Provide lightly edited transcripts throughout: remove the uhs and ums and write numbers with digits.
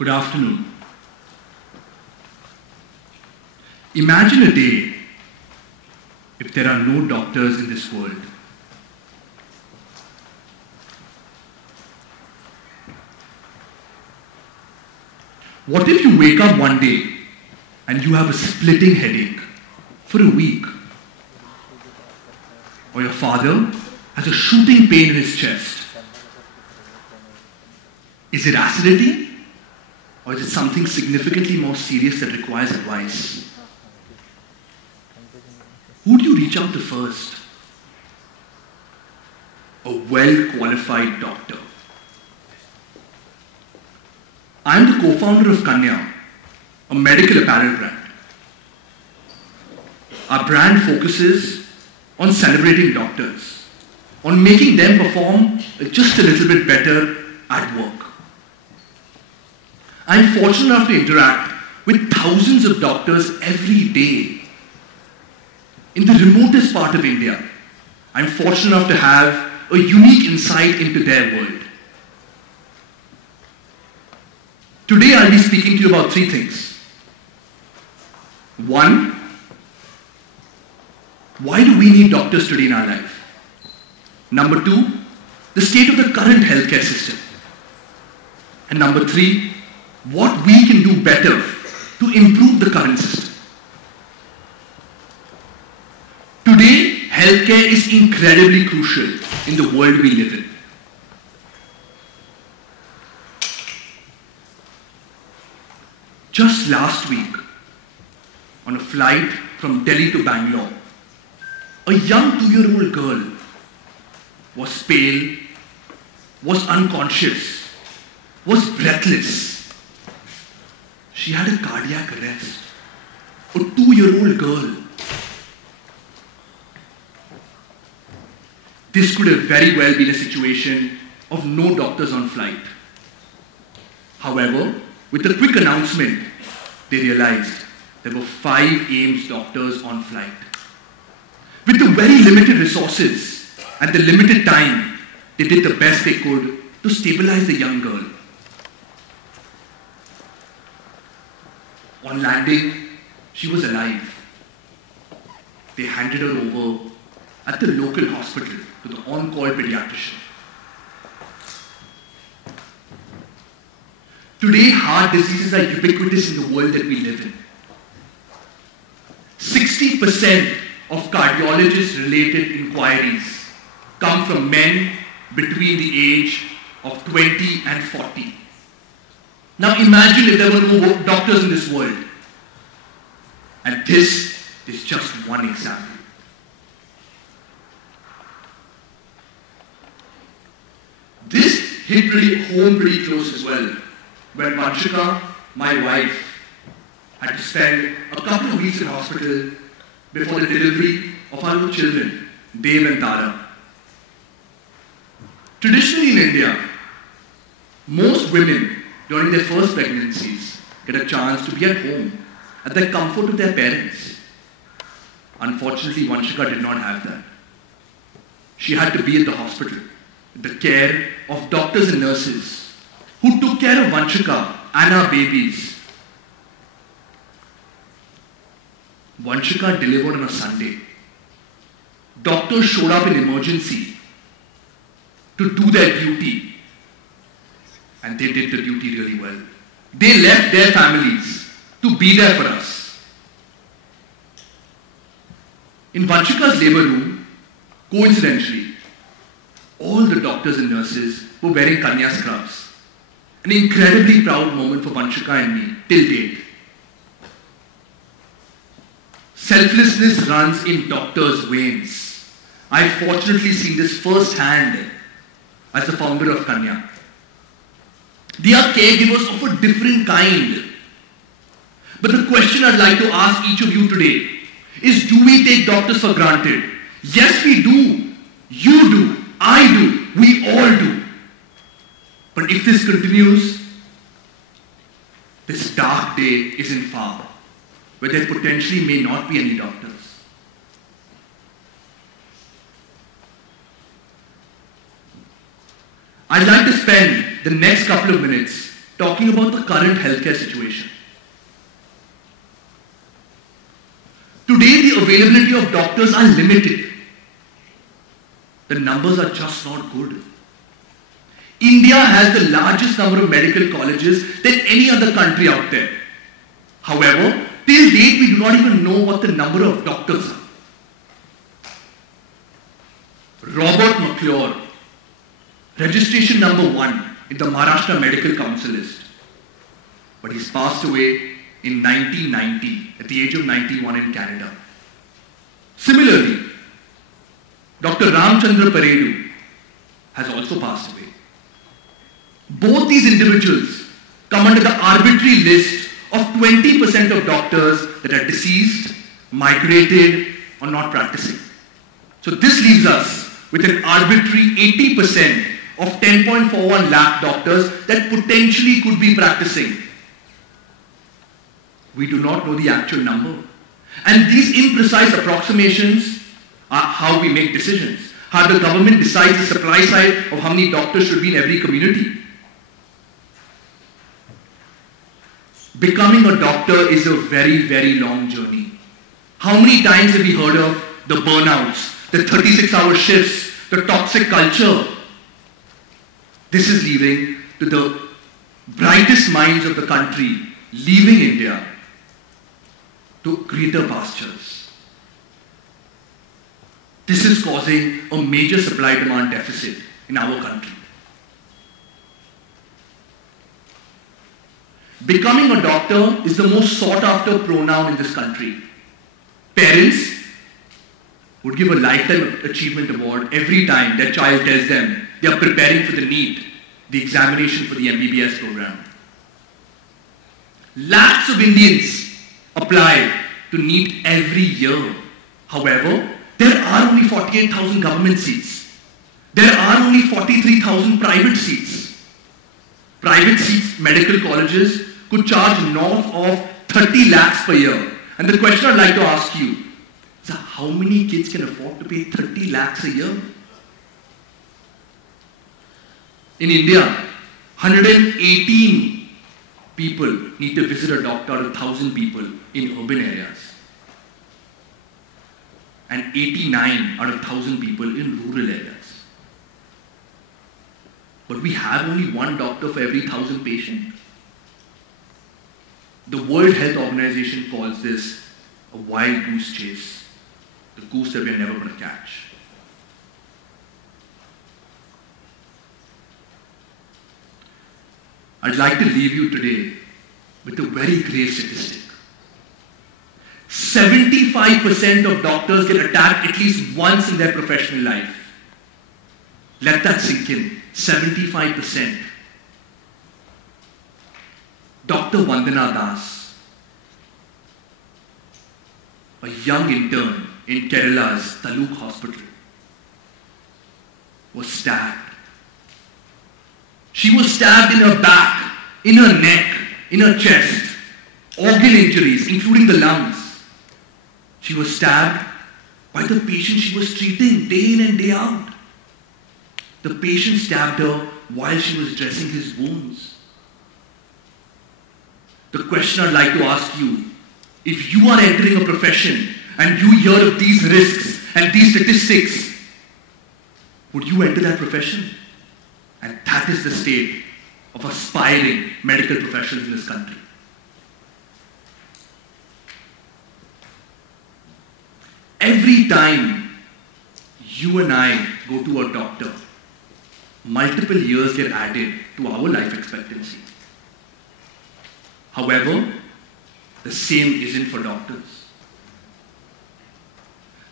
Good afternoon. Imagine a day if there are no doctors in this world. What if you wake up one day and you have a splitting headache for a week? Or your father has a shooting pain in his chest? Is it acidity? Or is it something significantly more serious that requires advice? Who do you reach out to first? A well-qualified doctor. I am the co-founder of Kanya, a medical apparel brand. Our brand focuses on celebrating doctors, on making them perform just a little bit better at work. I am fortunate enough to interact with thousands of doctors every day. In the remotest part of India, I am fortunate enough to have a unique insight into their world. Today I'll be speaking to you about three things. One, why do we need doctors today in our life? Number two, the state of the current healthcare system. And number three, what we can do better to improve the current system. Today, healthcare is incredibly crucial in the world we live in. Just last week, on a flight from Delhi to Bangalore, a young 2-year-old girl was pale, was unconscious, was breathless. She had a cardiac arrest. A 2-year-old girl. This could have very well been a situation of no doctors on flight. However, with a quick announcement, they realized there were 5 AIIMS doctors on flight. With the very limited resources and the limited time, they did the best they could to stabilize the young girl. On landing, she was alive. They handed her over at the local hospital to the on-call pediatrician. Today, heart diseases are ubiquitous in the world that we live in. 60% of cardiologist-related inquiries come from men between the age of 20 and 40. Now imagine if there were no doctors in this world. And this is just one example. This hit home pretty close as well, when Vanshika, my wife, had to spend a couple of weeks in hospital before the delivery of our 2 children, Dev and Tara. Traditionally in India, most women during their first pregnancies get a chance to be at home at the comfort of their parents. Unfortunately, Vanshika did not have that. She had to be at the hospital, with the care of doctors and nurses who took care of Vanshika and our babies. Vanshika delivered on a Sunday. Doctors showed up in emergency to do their duty. And they did the duty really well. They left their families to be there for us. In Vanshika's labor room, coincidentally, all the doctors and nurses were wearing Kanya scrubs. An incredibly proud moment for Vanshika and me, till date. Selflessness runs in doctors' veins. I've fortunately seen this firsthand as the founder of Kanya. They are caregivers of a different kind. But the question I'd like to ask each of you today is, do we take doctors for granted? Yes, we do. You do. I do. We all do. But if this continues, this dark day isn't far, where there potentially may not be any doctors. I'd like to spend the next couple of minutes talking about the current healthcare situation. Today, the availability of doctors are limited. The numbers are just not good. India has the largest number of medical colleges than any other country out there. However, till date, we do not even know what the number of doctors are. Robert McClure, registration number 1 in the Maharashtra Medical Council list. But he's passed away in 1990 at the age of 91 in Canada. Similarly, Dr. Ramchandra Paredu has also passed away. Both these individuals come under the arbitrary list of 20% of doctors that are deceased, migrated, or not practicing. So this leaves us with an arbitrary 80% of 10.41 lakh doctors that potentially could be practicing. We do not know the actual number. And these imprecise approximations are how we make decisions. How the government decides the supply side of how many doctors should be in every community. Becoming a doctor is a very, very long journey. How many times have we heard of the burnouts, the 36-hour shifts, the toxic culture? This is leading to the brightest minds of the country leaving India to greater pastures. This is causing a major supply-demand deficit in our country. Becoming a doctor is the most sought-after pronoun in this country. Parents would give a Lifetime Achievement Award every time their child tells them they are preparing for the NEET, the examination for the MBBS program. Lakhs of Indians apply to NEET every year. However, there are only 48,000 government seats. There are only 43,000 private seats. Private seats, medical colleges, could charge north of 30 lakhs per year. And the question I'd like to ask you is, how many kids can afford to pay 30 lakhs a year? In India, 118 people need to visit a doctor out of 1,000 people in urban areas. And 89 out of 1,000 people in rural areas. But we have only one doctor for every 1,000 patients. The World Health Organization calls this a wild goose chase. The goose that we're never going to catch. I'd like to leave you today with a very grave statistic. 75% of doctors get attacked at least once in their professional life. Let that sink in. 75%. Dr. Vandana Das, a young intern in Kerala's Taluk hospital, was stabbed. She was stabbed in her back, in her neck, in her chest, organ injuries, including the lungs. She was stabbed by the patient she was treating day in and day out. The patient stabbed her while she was dressing his wounds. The question I'd like to ask you, if you are entering a profession and you hear of these risks and these statistics, would you enter that profession? And that is the state of aspiring medical professionals in this country. Every time you and I go to a doctor, multiple years get added to our life expectancy. However, the same isn't for doctors.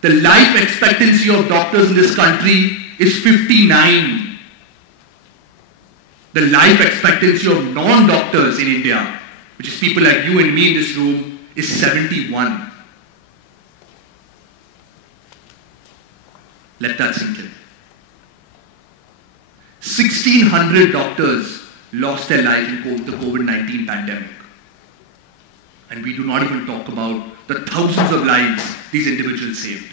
The life expectancy of doctors in this country is 59. The life expectancy of non-doctors in India, which is people like you and me in this room, is 71. Let that sink in. 1,600 doctors lost their life in the COVID-19 pandemic. And we do not even talk about the thousands of lives these individuals saved.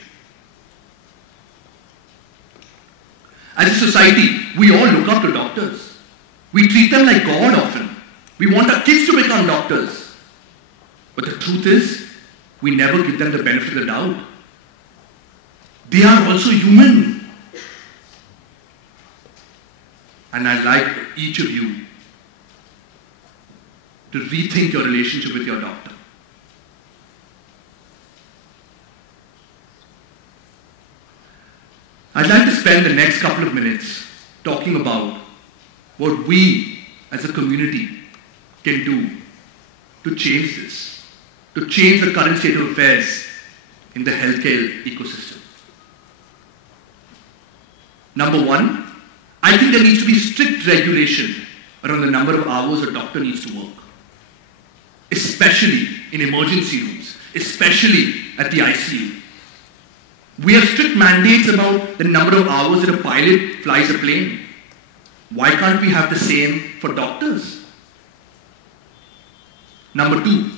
As a society, we all look up to doctors. We treat them like God often. We want our kids to become doctors. But the truth is, we never give them the benefit of the doubt. They are also human. And I'd like each of you to rethink your relationship with your doctor. I'd like to spend the next couple of minutes talking about what we as a community can do to change this, to change the current state of affairs in the healthcare ecosystem. Number one, I think there needs to be strict regulation around the number of hours a doctor needs to work, especially in emergency rooms, especially at the ICU. We have strict mandates about the number of hours that a pilot flies a plane. Why can't we have the same for doctors? Number two,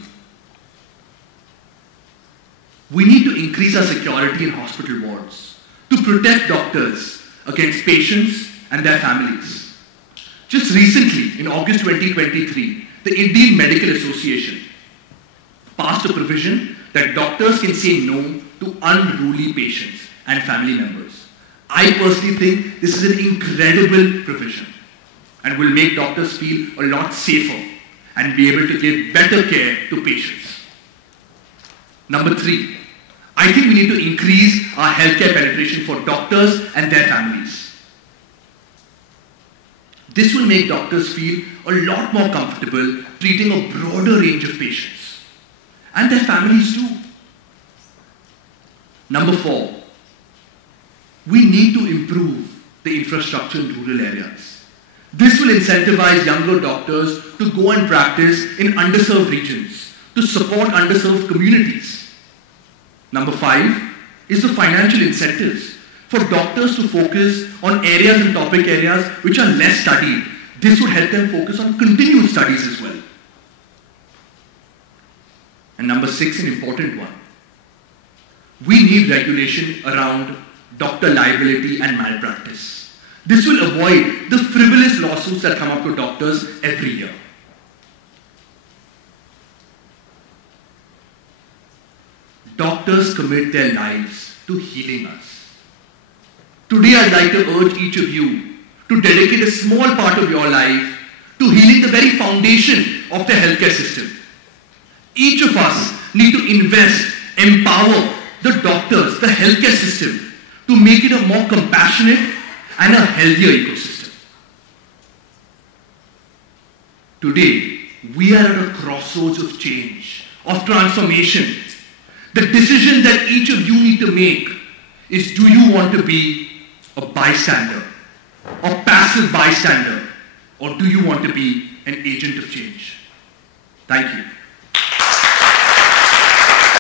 we need to increase our security in hospital wards to protect doctors against patients and their families. Just recently, in August 2023, the Indian Medical Association passed a provision that doctors can say no to unruly patients and family members. I personally think this is an incredible provision and will make doctors feel a lot safer and be able to give better care to patients. Number three, I think we need to increase our healthcare penetration for doctors and their families. This will make doctors feel a lot more comfortable treating a broader range of patients and their families too. Number four, we need to improve the infrastructure in rural areas. This will incentivize younger doctors to go and practice in underserved regions, to support underserved communities. Number five is the financial incentives for doctors to focus on areas and topic areas which are less studied. This would help them focus on continued studies as well. And number six, an important one. We need regulation around doctor liability and malpractice. This will avoid the frivolous lawsuits that come up to doctors every year. Doctors commit their lives to healing us. Today I'd like to urge each of you to dedicate a small part of your life to healing the very foundation of the healthcare system. Each of us need to invest, empower the doctors, the healthcare system, to make it a more compassionate and a healthier ecosystem. Today, we are at a crossroads of change, of transformation. The decision that each of you need to make is, do you want to be a bystander, a passive bystander, or do you want to be an agent of change? Thank you.